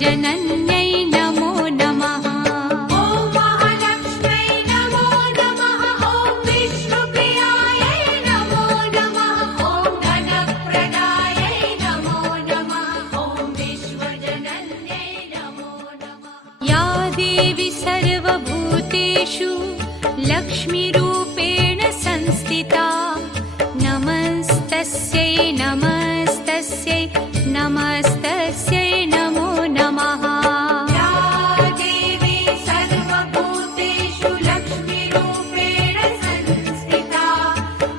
विश्वजनन्यै नमो नमः। ॐ महालक्ष्म्यै नमो नमः। ॐ विष्णुप्रियायै नमो नमः। ॐ धनप्रदायै नमो नमः। ॐ विश्वजनन्यै नमो नमः। या देवी सर्वभूतेषु लक्ष्मीरूपेण संस्थिता, नमस्तस्यै नमस्तस्यै नमस्तस्यै नमो नमः। या देवी सर्वभूतेषु लक्ष्मीरूपेण संस्थिता,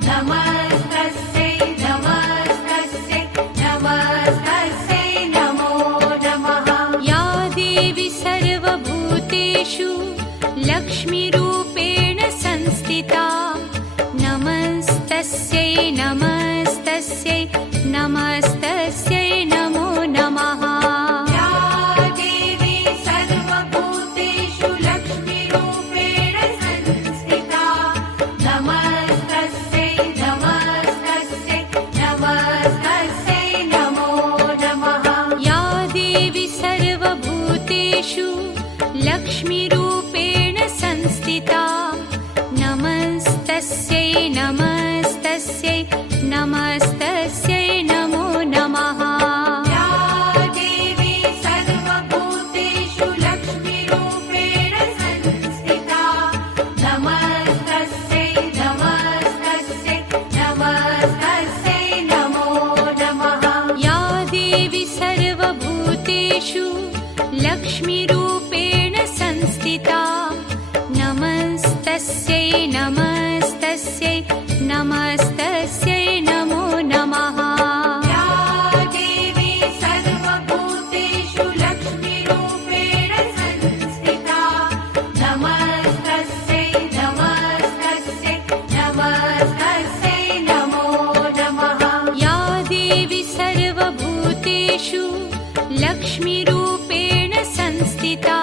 नमस्तस्यै नमस्तस्यै नमस्तस्यै नमो नमः। या देवी सर्वभूतेषु लक्ष्मीरूपेण संस्थिता, नमस्तस्यै नमस्तस्यै नमस्तस्यै नमो नमः। या देवी सर्वभूतेषु लक्ष्मीरूपेण संस्थिता, नमस्तस्यै नमस्तस्यै नमस्तस्यै नमो नमः। या देवी सर्वभूतेषु लक्ष्मीरूपेण संस्थिता, नमस्तस्यै नमस्तस्यै नमस्तस्यै नमो नमः। या देवी सर्वभूतेषु लक्ष्मीरूपेण संस्थिता, नमस्तस्यै नमस्तस्यै नमस्तस्यै नमो नमः। या देवी सर्वभूतेषु लक्ष्मीरूपेण संस्थिता, नमस्तस्यै नमस्तस्यै नमस्तस्यै नमो नमः। या देवी सर्वभूतेषु लक्ष्मीरूपेण संस्थिता, नमस्तस्यै नमस्तस्यै नमस्तस्यै नमो नमः। या देवी सर्वभूतेषु लक्ष्मीरूपेण संस्थिता,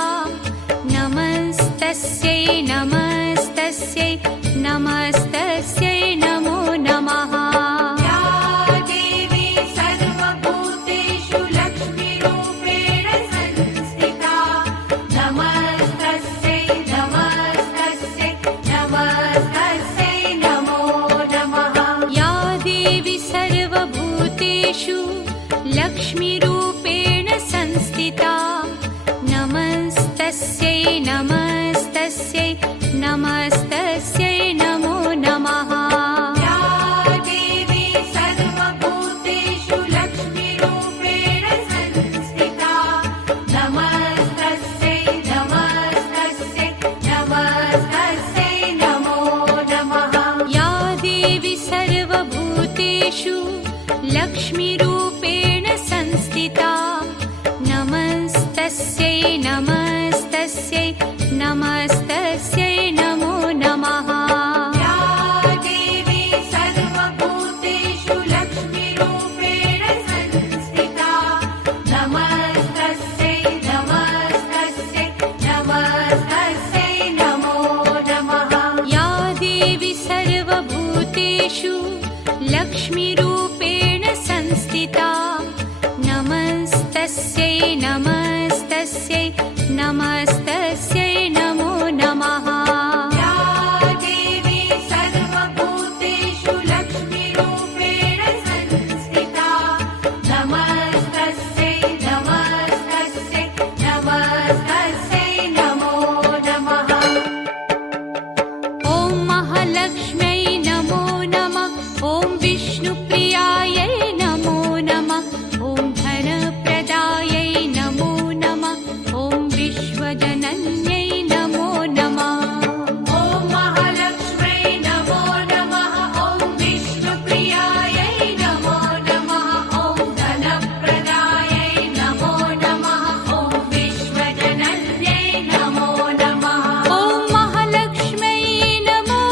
नमस्तस्यै नमस्तस्यै नमस्तस्यै नमो नमः। या देवी सर्वभूतेषु लक्ष्मीरूपेण संस्थिता, नमस्तस्यै नमस्तस्यै नमस्तस्यै नमो नमः। या देवी सर्वभूतेषु लक्ष्मीरूपेण संस्थिता, नमस्तस्यै नमस्तस्यै नमस्तस्यै नमो नमः। या देवी सर्वभूतेषु लक्ष्मीरूपेण संस्थिता, नमस्तस्यै नमस्तस्यै नमस्तस्यै नमो नमः। या देवी सर्वभूतेषु लक्ष्मीरूपेण संस्थिता, नमस्तस्यै नमस्तस्यै नमस्तस्यै नमो नमः। या देवी सर्वभूतेषु लक्ष्मीरूपेण संस्थिता, नमस्तस्यै नमस्तस्यै नमस्तस्यै नमो नमः। या देवी सर्वभूतेषु लक्ष्मीरूपेण संस्थिता, नमस्तस्यै नमस्तस्यै नमस्तस्यै नमो नमः। या देवी सर्वभूतेषु लक्ष्मीरूपेण संस्थिता, नमस्तस्यै नमस्तस्यै नमस्तस्यै नमो नमः। ॐ महालक्ष्म्यै नमो नमः। ॐ विष्णुप्रियायै नमो नमः। ॐ धनप्रदायै नमो नमः। ॐ विश्वजनन्यै नमो नमः। ॐ महालक्ष्म्यै नमो नमः। ॐ विष्णुप्रियायै नमो नमः। ॐ धनप्रदायै नमो नमः। ॐ विश्वजनन्यै नमो नमः। ॐ महालक्ष्म्यै नमो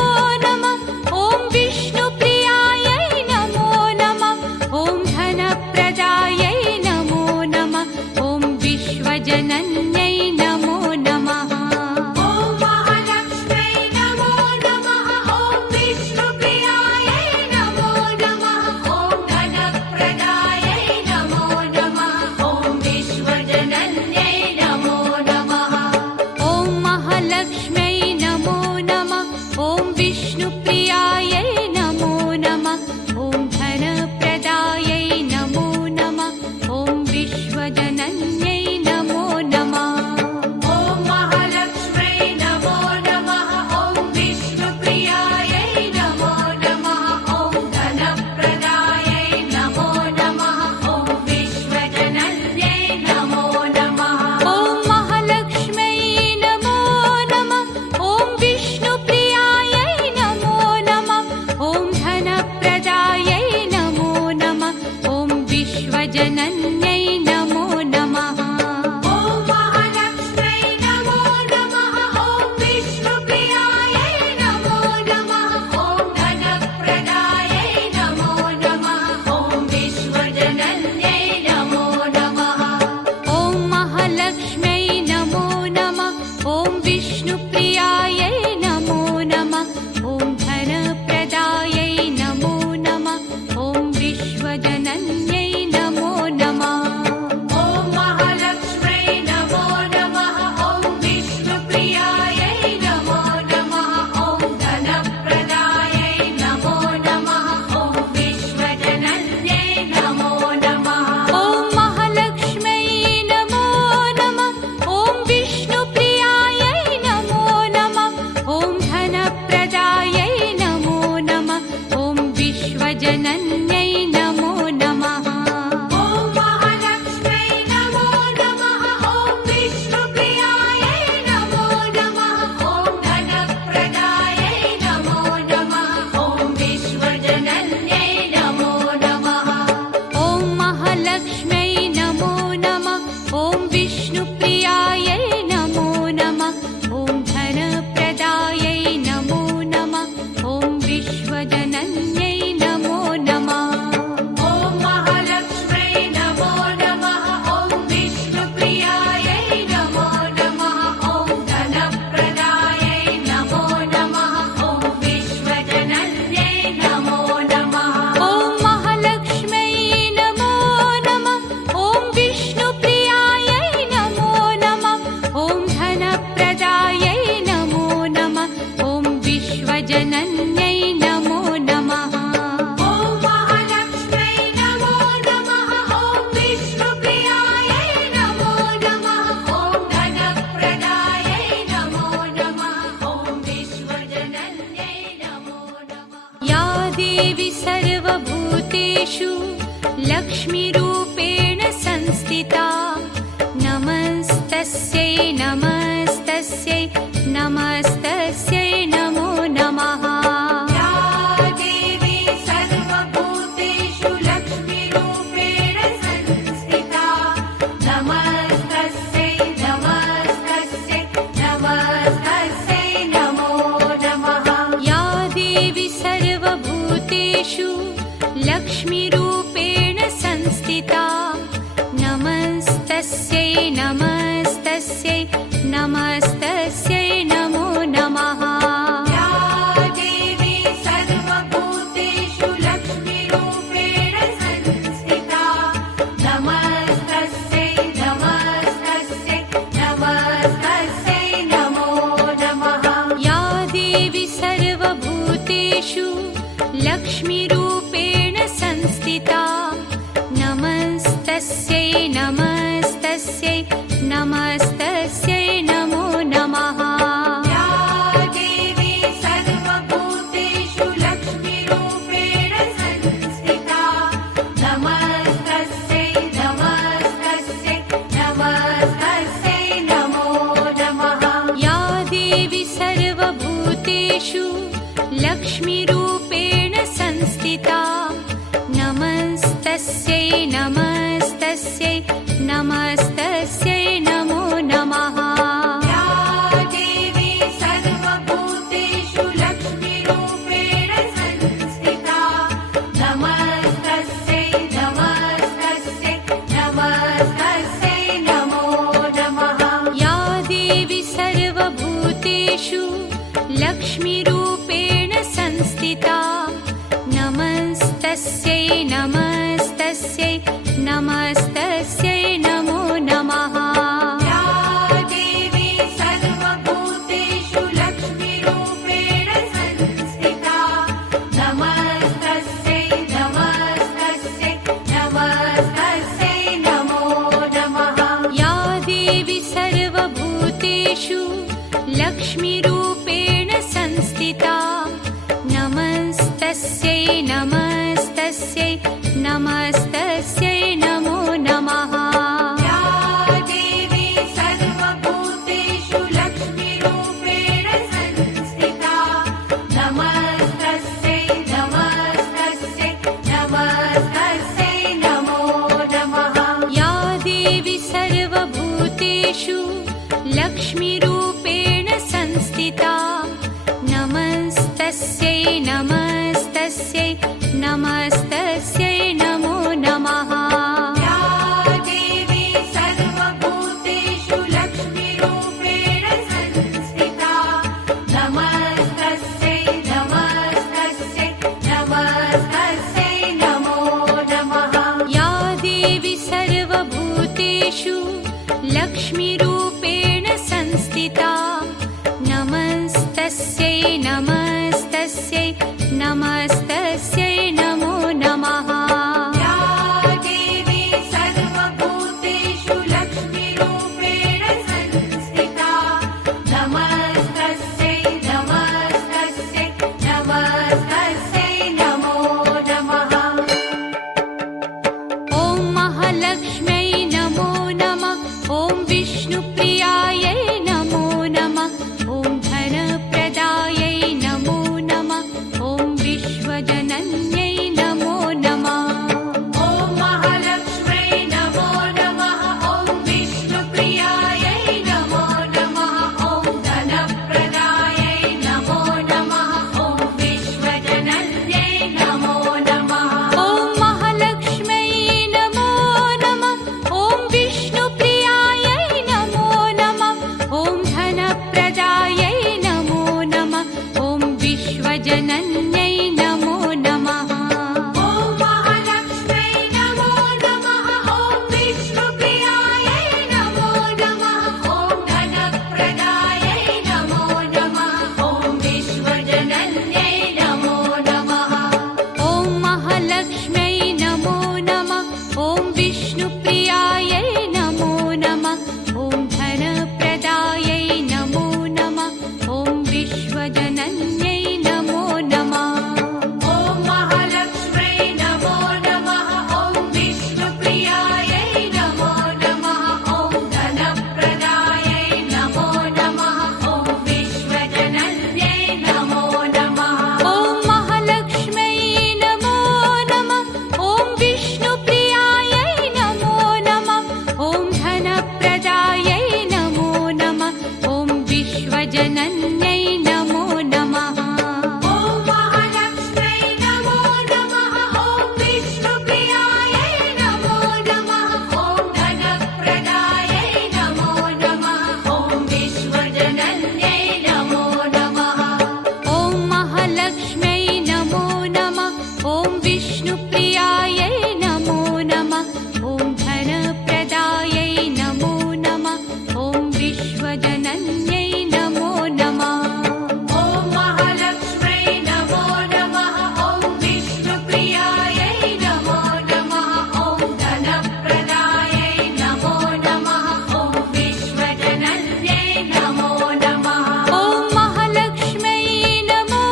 नमः। ॐ विष्णुप्रियायै नमो नमः। ॐ धनप्रदायै नमो नमः। ॐ विश्वजनन्यै नमो नमः। ॐ महालक्ष्म्यै नमो नमः। ॐ विष्णुप्रियायै नमो नमः। ॐ धनप्रदायै नमो नमः। ॐ विश्वजनन्यै विश्वजनन्यै नमो नमः। ॐ महालक्ष्म्यै नमो नमः। ॐ विष्णुप्रियायै नमो नमः। ॐ धनप्रदायै नमो नमः। ॐ विश्वजनन्यै नमो नमः। ॐ महालक्ष्म्यै नमो नमः। ॐ विष्णुप्रियायै नमो नमः। ॐ धनप्रदायै नमो नमः। ॐ विश्वजनन्यै नमो नमः। ॐ महालक्ष्म्यै नमो नमः। ॐ विष्णुप्रियायै नमो नमः। ॐ धनप्रदायै नमो नमः। ॐ विश्वजनन्यै नमो नमः। ॐ महालक्ष्म्यै नमो नमः। ॐ विष्णुप्रियायै नमो नमः। ॐ धनप्रदायै नमो नमः। ॐ विश्वजनन्यै नमो नमः। ॐ महालक्ष्म्यै नमो नमः। ॐ विष्णुप्रियायै नमो नमः। ॐ धनप्रदायै नमो नमः। ॐ विश्वजनन्यै नमो नमः। ॐ महालक्ष्म्यै नमो नमः। ॐ विष्णुप्रियायै नमो नमः। ॐ धनप्रदायै नमो नमः। ॐ विश्वजनन्यै नमो नमः। ॐ महालक्ष्म्यै नमो नमः। ॐ विष्णुप्रियायै नमो नमः। ॐ धनप्रदायै नमो नमः। ॐ विश्वजनन्यै नमो नमः। ॐ महालक्ष्म्यै नमो नमः। ॐ विष्णुप्रियायै नमो नमः। ॐ धनप्रदायै नमो नमः। ॐ विश्वजनन्यै नमो नमः। ॐ महालक्ष्म्यै नमो नमः। ॐ विष्णुप्रियायै नमो नमः। ॐ धनप्रदायै नमो नमः। ॐ विश्वजनन्यै नमो नमः। या देवी सर्वभूतेषु लक्ष्मीरूपेण संस्थिता नमस्तस्यै नमस्तस्यै नमस्तस्यै नमो नमः। या देवी सर्वभूतेषु लक्ष्मीरूपेण संस्थिता नमस्तस्यै नमस्तस्यै नमस्तस्यै नमो नमः। या देवी सर्वभूतेषु लक्ष्मीरूपेण संस्थिता नमस्तस्यै नमस्तस्यै नमस्तस्यै नमो नमः। या देवी सर्वभूतेषु लक्ष्मीरूपेण संस्थिता नमस्तस्यै नमस्तस्यै नमस्तस्यै नमो नमः। या देवी सर्वभूतेषु लक्ष्मीरूपेण संस्थिता नमस्तस्यै नमस्तस्यै नमस्तस्यै नमो नमः। या देवी सर्वभूतेषु लक्ष्मीरूपेण संस्थिता नमस्तस्यै नमस्तस्यै नमस्तस्यै नमो नमः। या देवी सर्वभूतेषु लक्ष्मीरूपेण संस्थिता नमस्तस्यै नमस्तस्यै नमस्तस्यै नमो नमः। या देवी सर्वभूतेषु लक्ष्मीरूपेण संस्थिता नमस्तस्यै नमस्तस्यै नमस्तस्यै नमो नमः। या देवी सर्वभूतेषु लक्ष्मीरूपेण संस्थिता नमस्तस्यै नमस्तस्यै नमस्तस्यै नमो नमः। या देवी सर्वभूतेषु लक्ष्मीरूपेण संस्थिता नमस्तस्यै नमस्तस्यै नमस्तस्यै नमो नमः। या देवी सर्वभूतेषु लक्ष्मीरूपेण संस्थिता नमस्तस्यै नमस्तस्यै नमस्तस्यै नमो नमः। महालक्ष्म्यै नमो नमः। ॐ विष्णुप्रियायै नमो नमः। ॐ धनप्रदायै नमो नमः। ॐ विश्वजनन्यै नमो नमः। ॐ महालक्ष्म्यै नमो नमः। ॐ विष्णुप्रियायै नमो नमः। ॐ धनप्रदायै नमो नमः। ॐ विश्वजनन्यै नमो नमः। ॐ महालक्ष्म्यै नमो नमः। ॐ विष्णुप्रियायै नमो नमः। ॐ धनप्रदायै नमो नमः। ॐ विश्वजनन्यै नमो नमः। ॐ महालक्ष्म्यै नमो नमः। ॐ विष्णुप्रियायै नमो नमः। ॐ धनप्रदायै नमो नमः। ॐ विश्वजनन्यै नमो नमः। ॐ महालक्ष्म्यै नमो नमः। ॐ विष्णुप्रियायै नमो नमः। ॐ धनप्रदायै नमो नमः। ॐ विश्वजनन्यै नमो नमः। ॐ महालक्ष्म्यै नमो नमः। ॐ विष्णुप्रियायै नमो नमः। ॐ धनप्रदायै नमो नमः। ॐ विश्वजनन्यै नमो नमः। ॐ महालक्ष्म्यै नमो नमः। ॐ विष्णुप्रियायै नमो नमः। ॐ धनप्रदायै नमो नमः। ॐ विश्वजनन्यै नमो नमः। ॐ महालक्ष्म्यै नमो नमः। ॐ विष्णुप्रियायै नमो नमः। ॐ धनप्रदायै नमो नमः। ॐ विश्वजनन्यै नमो नमः। ॐ महालक्ष्म्यै नमो नमः। ॐ विष्णुप्रियायै नमो नमः। ॐ धनप्रदायै नमो नमः। ॐ विश्वजनन्यै नमो नमः। ॐ महालक्ष्म्यै नमो नमः। ॐ विष्णुप्रियायै नमो नमः। ॐ धनप्रदायै नमो नमः। ॐ विश्वजनन्यै नमो नमः। ॐ महालक्ष्म्यै नमो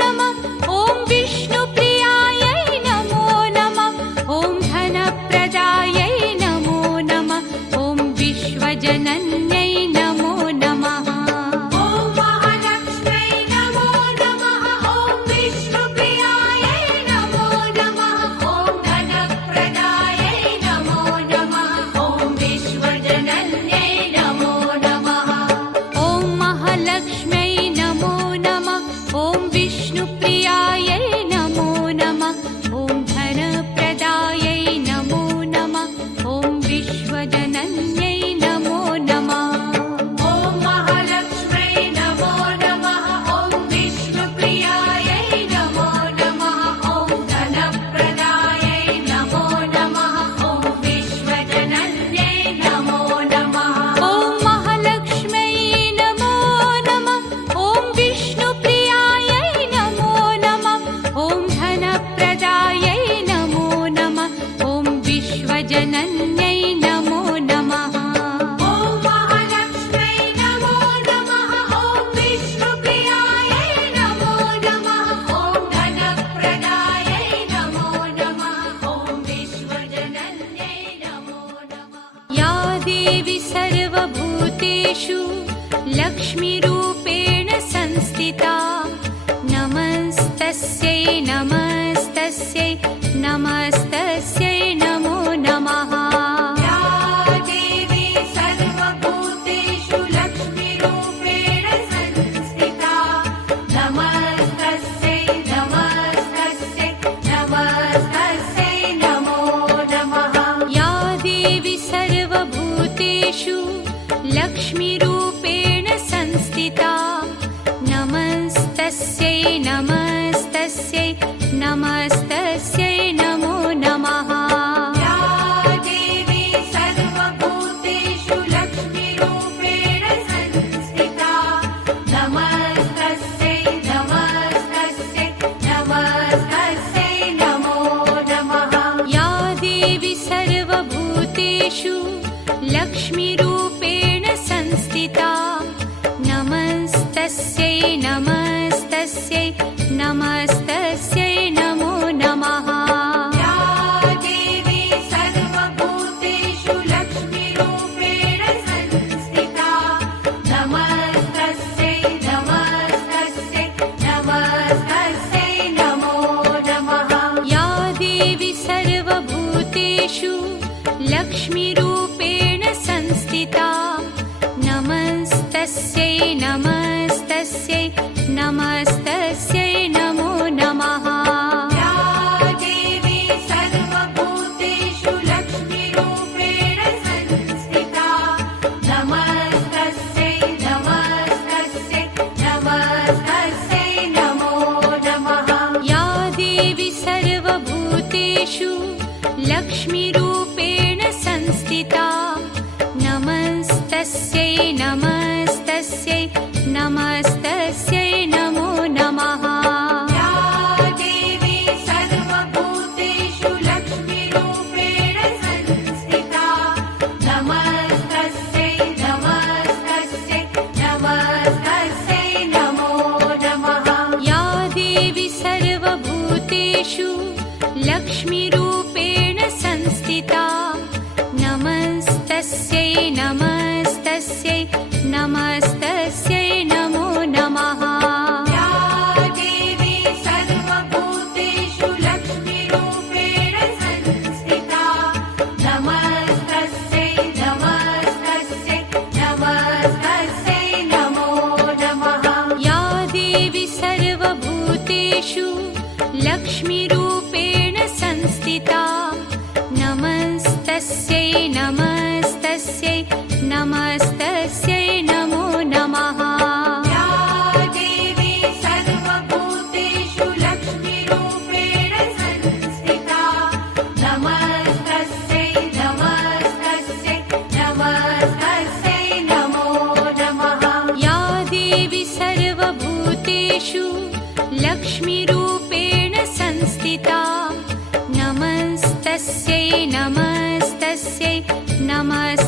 नमः। ॐ विष्णुप्रियायै नमो नमः। ॐ धनप्रदायै नमो नमः। ॐ विश्वजनन्यै नमो नमः। ॐ महालक्ष्म्यै नमो नमः। ॐ विष्णुप्रियायै नमो नमः। ॐ धनप्रदायै नमो नमः। ॐ विश्वजनन्यै नमो नमः। ॐ महालक्ष्म्यै नमो नमः। ॐ विष्णुप्रियायै नमो नमः। ॐ धनप्रदायै नमो नमः। ॐ विश्वजनन्यै नमो नमः। ॐ महालक्ष्म्यै नमो नमः। ॐ विष्णुप्रियायै नमो नमः। ॐ धनप्रदायै नमो नमः। ॐ विश्वजनन्यै नमो नमः। ॐ महालक्ष्म्यै नमो नमः। ॐ विष्णुप्रियायै नमो नमः। ॐ धनप्रदायै नमो नमः। ॐ विश्वजनन्यै नमो नमः। ॐ महालक्ष्म्यै नमो नमः। ॐ विष्णुप्रियायै नमो नमः। ॐ धनप्रदायै नमो नमः। ॐ विश्वजनन्यै नमो नमः। या देवी सर्वभूतेषु लक्ष्मीरूपेण संस्थिता नमस्तस्यै नमस्तस्यै नमस्तस्यै नमो नमः। या देवी सर्वभूतेषु लक्ष्मीरूपेण संस्थिता नमस्तस्यै नमस्तस्यै नमस्तस्यै नमो नमः। या देवी सर्वभूतेषु लक्ष्मीरूपेण संस्थिता नमस्तस्यै नमस्तस्यै नमस्तस्यै नमो नमः। या देवी सर्वभूतेषु लक्ष्मीरूपेण संस्थिता नमस्तस्यै नमस्तस्यै नमस्तस्यै नमो नमः। या देवी सर्वभूतेषु लक्ष्मीरूपेण लक्ष्मीरूपेण संस्थिता नमस्तस्यै नमस्तस्यै नमस्तस्यै नमो नमः या देवी सर्वभूतेषु लक्ष्मीरूपेण संस्थिता नमस्तस्यै नमस्तस्यै नमस्तस्यै नमो नमः या देवी सर्वभूतेषु लक्ष्मीरूपेण संस्थिता नमस्तस्यै नमस्तस्यै नमस्तस्यै नमो नमः या देवी सर्वभूतेषु लक्ष्मीरूपेण संस्थिता नमस्तस्यै नमस्तस्यै नमस्तस्यै नमो नमः या देवी सर्वभूतेषु लक्ष्मीरूपेण संस्थिता नमस्तस्यै नमस्तस्यै नमस्तस्यै नमो नमः या देवी सर्वभूतेषु लक्ष्मीरूपेण संस्थिता नमस्तस्यै नमस्तस्यै नमस्तस्यै नमो नमः या देवी सर्वभूतेषु लक्ष्मीरूपेण संस्थिता नमस्तस्यै नमस्तस्यै नमस्तस्यै नमो नमः या देवी सर्वभूतेषु लक्ष्मीरूपेण संस्थिता नमस्तस्यै नमस्तस्यै नमस्तस्यै नमो नमः या देवी सर्वभूतेषु लक्ष्मीरूपेण संस्थिता नमस्तस्यै नमस्तस्यै नमस्तस्यै